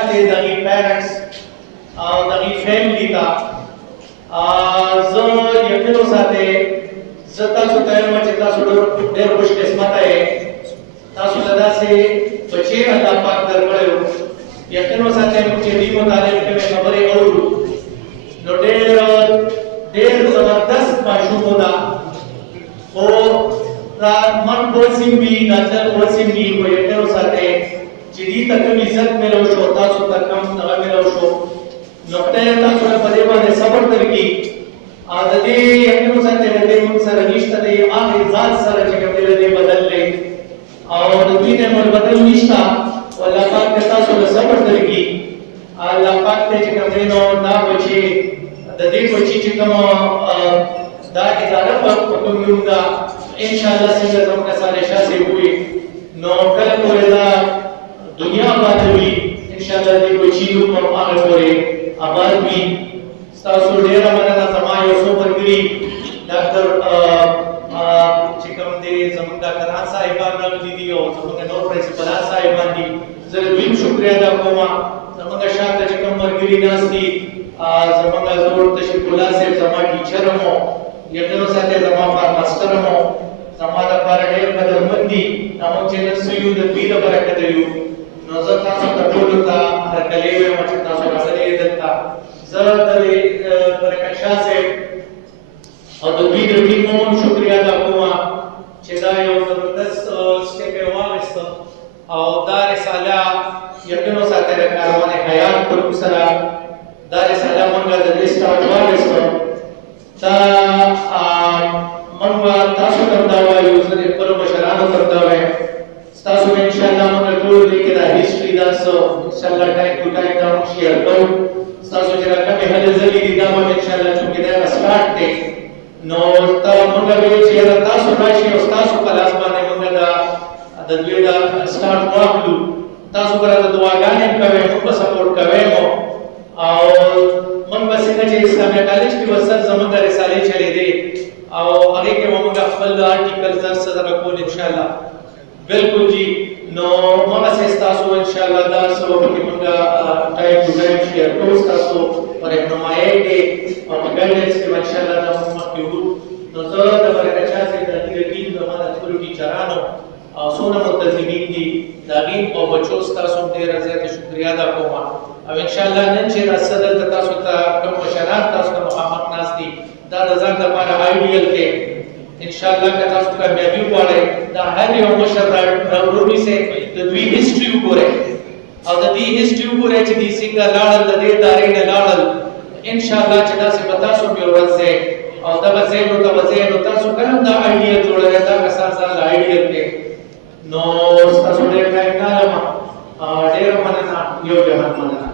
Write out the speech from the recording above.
حیات ته دغه پیرنټس او دغه فیملی ته زه یقین وساتئ زه تاسو ته وایم چې تاسو ډېر خوش قسمته یې تاسو ته داسې بچي الله پاک درکړی و یقین وساتئ موږ چې دې متعلق کومې خبرې اورو نو ډېر زبردست ماشوم ده خو دا من پوسیم وي دا تل پوسیم وي خو یقین وساتئ چې دې ته کوم عزت میلو شو تاسو ته کوم هغه میلو شو نو خدای تاسو ته په دې باندې صبر درکړي او د دې یقین وساتئ د دې موږ سره نشته دی هغه ذات سره چې کوم دې بدل دی او د دې نه مر بدل نشته والله پاک تاسو له صبر درکړي الله پاک ته چې کوم نو دا بچي د دې بچي چې کوم دا اداره په کوم دا ان شاء الله څنګه زموږ سره شاسې وي نو کله پورې دا دنیا باندې وي ان شاء الله دې بچي نو هغه پورې آباد وي تاسو ډیر مننه زما یو څو ملګري ډاکټر چې کوم دې زموږ ډاکټر خان صاحبان راغلي دي او زموږ نور پرنسپلان صاحبان دي زه دوی شکریا ادا کوم زموږ شاته چې کوم ملګري ناس دي زموږ زور تشریف الله صاحب زما ټیچر مو یقین ساتي زما ماستر مو زما د لپاره ډېر قدرمن دي موږ چې نن سيو د دې د برکت یو نو زه تاسو ته ټول ته هرکلی وایم چې تاسو راځلې دلته زه د برکت شاه صاحب او د دې د ټیم مو شکریا ادا کوم چې دا یو زبردست سټیپ یې واغست او دا رساله یقین ساتي د کاروان حیات پر سره دا رساله موږ د دې سټارټ واغست دا موږ تاسو ته دا وایو چې پر مشرانو ته دا وایو تاسو ان شاء الله موږ ټول دې کې دا هیستوري دا سو ان شاء الله ټایم ټو ټایم دا شیر کوو تاسو چې راکمه هله زلي دي دا مو ان شاء الله چې دا سٹارټ دی نو تا موږ به چې تاسو راشي او تاسو په لاس باندې موږ دا د دوی دا سٹارټ واخلو تاسو پر د دعاګانې کوي موږ سپورټ کوي او موږ به څنګه چې اسلامي کالج کې وسر زموږ رسالې چلے دي او هغه کې موږ خپل آرټیکل سره کول ان شاء الله بالکل جی نو موږ تاسو ان شاء الله دا سبب کې موږ ټایم ټو ټایم شیر کوو تاسو پر رهنمایي کې او ګایډنس کې ان شاء الله دا موږ کوو نو زه د برکت شاه سره د ټیم زموږ ټول ټیچرانو او څونه ملتزمین دي دا غي او بچو تاسو ډیر زیات شکریا ادا کوم او ان شاء الله نن چې رسول تاسو ته کوم مشران تاسو ته مخامخ ناس دي دا د ځان لپاره آیډیل کې ان شاء الله که تاسو کامیابی وغواړئ دا هر یو مشر راوړي سي د دوی هیستوري وګورئ او د دې هیستوري وګورئ چې دې څنګه لاړل د دې دارې نه لاړل ان شاء الله چې تاسو په تاسو په ورځ او دا به زه نو تاسو کوم دا آیډیا جوړوي دا اساس آیډیل کې نو تاسو ډېر ټایم نه لمه ډېر مننه یو جهان مننه